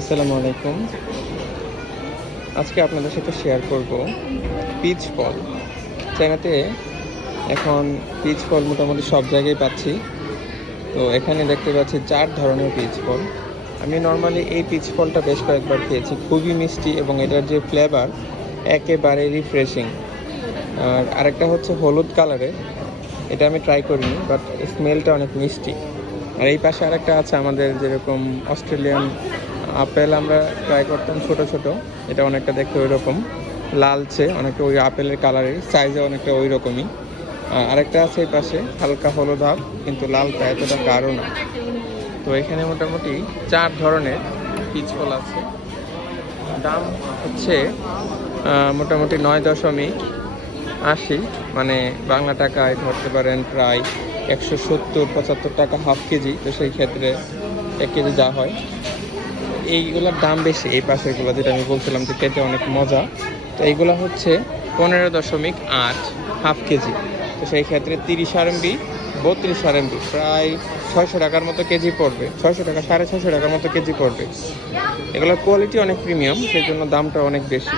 আসসালামু আলাইকুম। আজকে আপনাদের সাথে শেয়ার করব পিচ ফল। চায়নাতে এখন পিচ ফল মোটামুটি সব জায়গায় পাচ্ছি। তো এখানে দেখতে পাচ্ছি ৪ ধরনের পিচ ফল। আমি নর্মালি এই পিচ ফলটা বেশ কয়েকবার খেয়েছি, খুবই মিষ্টি এবং এটার যে ফ্লেভার একেবারে রিফ্রেশিং। আর আরেকটা হচ্ছে হলুদ কালারের, এটা আমি ট্রাই করিনি, বাট স্মেলটা অনেক মিষ্টি। আর এই পাশে আরেকটা আছে আমাদের যেরকম অস্ট্রেলিয়ান আপেল আমরা ট্রাই করতাম ছোট ছোট, এটা অনেকটা দেখতে ওই রকম, লালচে অনেকটা ওই আপেলের কালারের, সাইজে অনেকটা ওই রকমই। আরেকটা আছে এই পাশে হালকা হলুদ ভাব, কিন্তু লালটা এতটা গাঢ় না। তো এখানে মোটামুটি ৪ ধরনের পিচ ফল আছে। দাম হচ্ছে মোটামুটি ৯.৮০, মানে বাংলা টাকায় ধরতে পারেন প্রায় ১৭০-৭৫ টাকা হাফ কেজি। তো সেই ক্ষেত্রে ১ কেজি যা হয়, এইগুলোর দাম বেশি। এই পাশেরগুলো যেটা আমি বলছিলাম যে খেতে অনেক মজা, তো এইগুলো হচ্ছে ১৫.৮ হাফ কেজি। তো সেই ক্ষেত্রে ৩০ আরএমবি, ৩২ আরএমবি, প্রায় ৬০০ টাকার মতো কেজি পড়বে। ৬০০ টাকা, ৬৫০ টাকার মতো কেজি পড়বে। এগুলোর কোয়ালিটি অনেক প্রিমিয়াম, সেই জন্য দামটা অনেক বেশি।